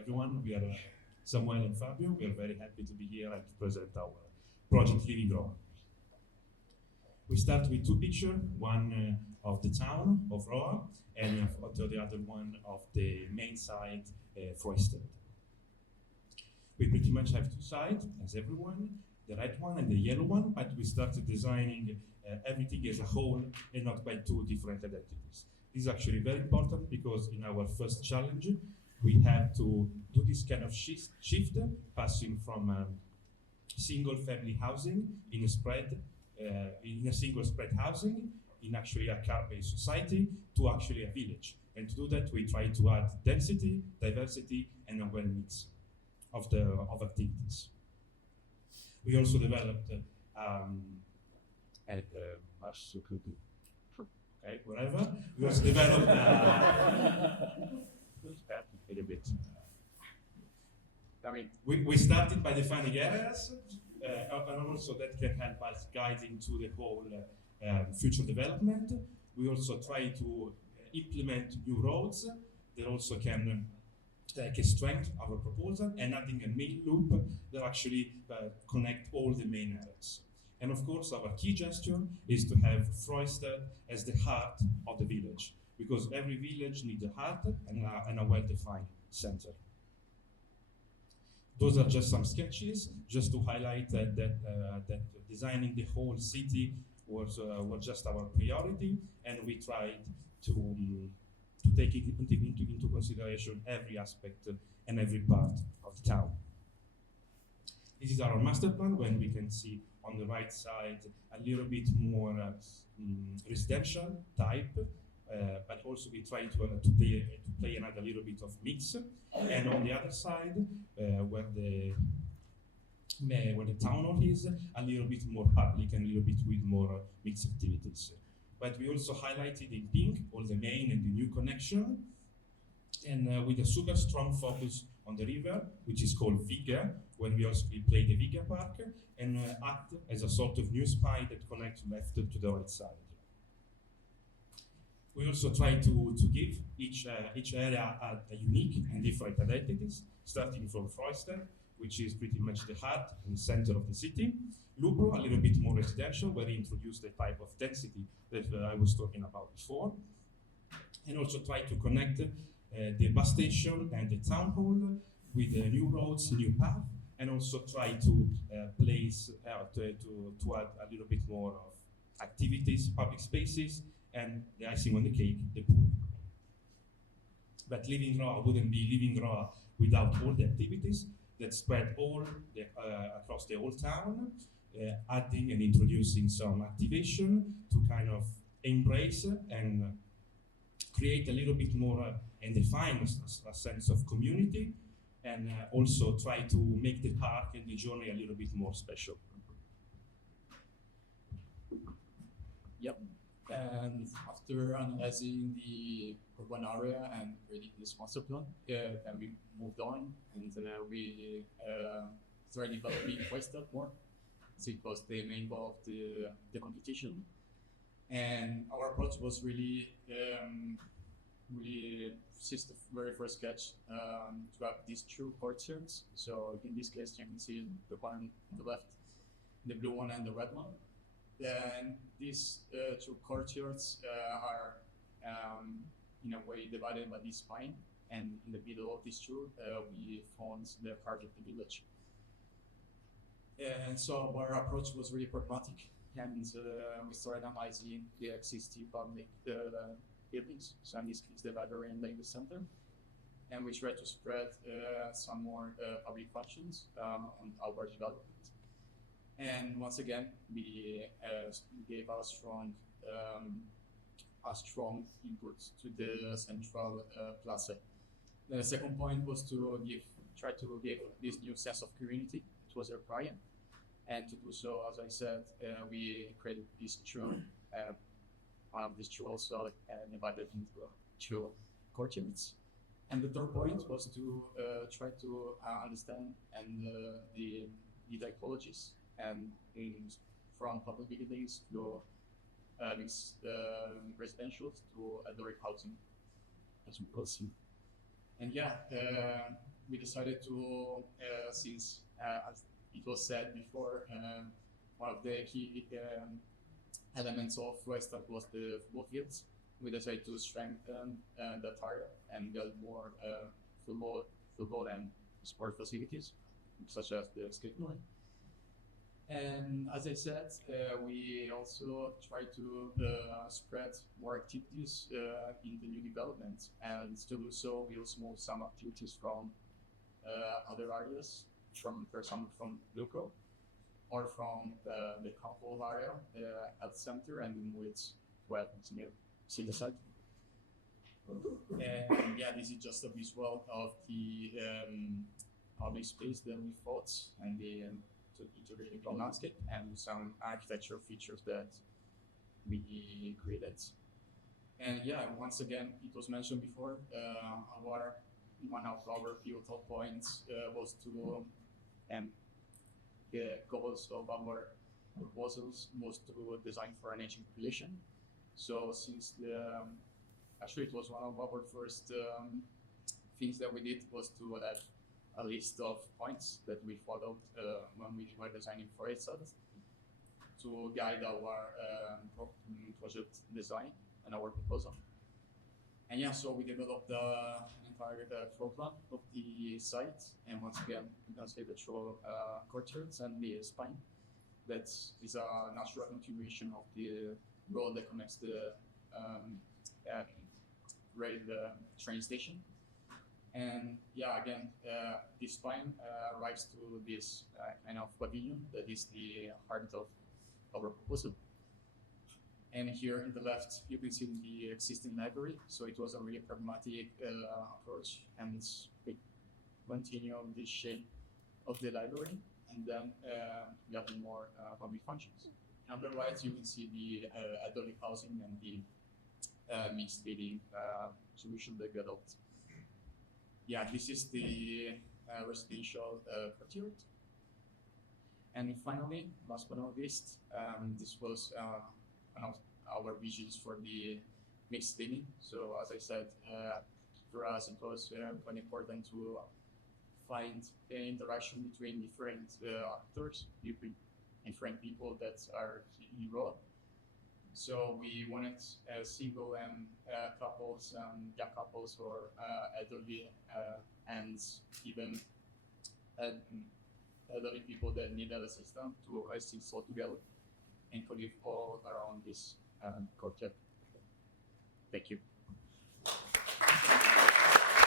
everyone. We are Samuel and Fabio. We are very happy to be here and to present our project Living Roma. We start with two pictures, one of the town of Roma and the other one of the main site, Froisted. We pretty much have two sides, as everyone, the red one and the yellow one, but we started designing everything as a whole and not by two different identities. This is actually very important because in our first challenge, we have to do this kind of shift passing from single family housing in a single spread housing in actually a car-based society to actually a village. And to do that, we try to add density, diversity, and a well mix of activities. We also developed at okay, whatever. We also developed a bit. I mean, we started by defining areas, and also that can help us guide into the whole future development. We also try to implement new roads that also can strengthen our proposal and adding a main loop that actually connect all the main areas. And of course, our key gesture is to have Froisted as the heart of the village, because every village needs a heart and a well-defined center. Those are just some sketches, just to highlight that designing the whole city was just our priority, and we tried to take into consideration every aspect and every part of the town. This is our master plan, when we can see on the right side a little bit more residential type, but also we try to play another little bit of mix. And on the other side, where the town hall is, a little bit more public and a little bit with more mixed activities. But we also highlighted in pink all the main and the new connection, and with a super strong focus on the river, which is called Viga, when we also play the Viga Park, and act as a sort of new spine that connects left to the right side. We also try to give each area a unique and different identities, starting from Froisted, which is pretty much the heart and the center of the city. Lubro, a little bit more residential, where we introduced the type of density that I was talking about before. And also try to connect the bus station and the town hall with new roads, new path, and also try to place to add a little bit more of activities, public spaces, and the icing on the cake, the pool. But Living Roma wouldn't be Living Roma without all the activities that spread across the whole town, adding and introducing some activation to kind of embrace and create a little bit more and define a sense of community, and also try to make the park and the journey a little bit more special. Yep. And after analyzing the urban area and creating this master plan, then we moved on, and we started developing Froisted more. So it was the main goal of the competition. And our approach was really, since the very first sketch, to have these two courtyards. So in this case, you can see the one on the left, the blue one and the red one. And these two courtyards are in a way divided by this spine, and in the middle of these two, we found the heart of the village. And so our approach was really pragmatic, and we started analyzing the existing public buildings, so in this case the library and the center, and we tried to spread some more public functions on our development. And once again, we gave a strong input to the central plaza. The second point was to try to give this new sense of community. It was required, and to do so, as I said, we created this tour. One of these tours also divided into two courtyards. And the third point was to try to understand and the typologies, and from public buildings to these residentials to direct housing as possible. And yeah, we decided to, since as it was said before, one of the key elements of Western was the football fields. We decided to strengthen that area and build more football and sport facilities, such as the skateboard. And as I said, we also try to spread more activities in the new development, and to do so, we also move some activities from other areas, for example, from local or from the Campbell area at the center, and we move it well near city side. And yeah, this is just a visual of the public space that we thought and the integrated landscape and some architecture features that we created. And yeah, once again, it was mentioned before, one of our pivotal points was to um, the goals of our proposals was to design for an aging population. So since actually it was one of our first things that we did was to have a list of points that we followed when we were designing for itself to guide our project design and our proposal. And yeah, so we developed an entire floor plan of the site, and once again, you can see the show courtyards and the spine. That is a natural continuation of the road that connects the train station. And yeah, again, this spine arrives to this kind of pavilion that is the heart of our proposal. And here in the left, you can see the existing library. So it was a really pragmatic approach, and we continue this shape of the library, and then we have more public functions. On the right, you can see the elderly housing and the mixed building solution that we adopted. Yeah, this is the residential courtyard. And finally, last but not least, this was one of our visions for the mixed living. So as I said, for us it was quite important to find the interaction between different actors, different people that are involved. So we wanted single couples, young couples, or elderly, and even elderly people that needed assistance to install together and to live all around this courtyard. Thank you.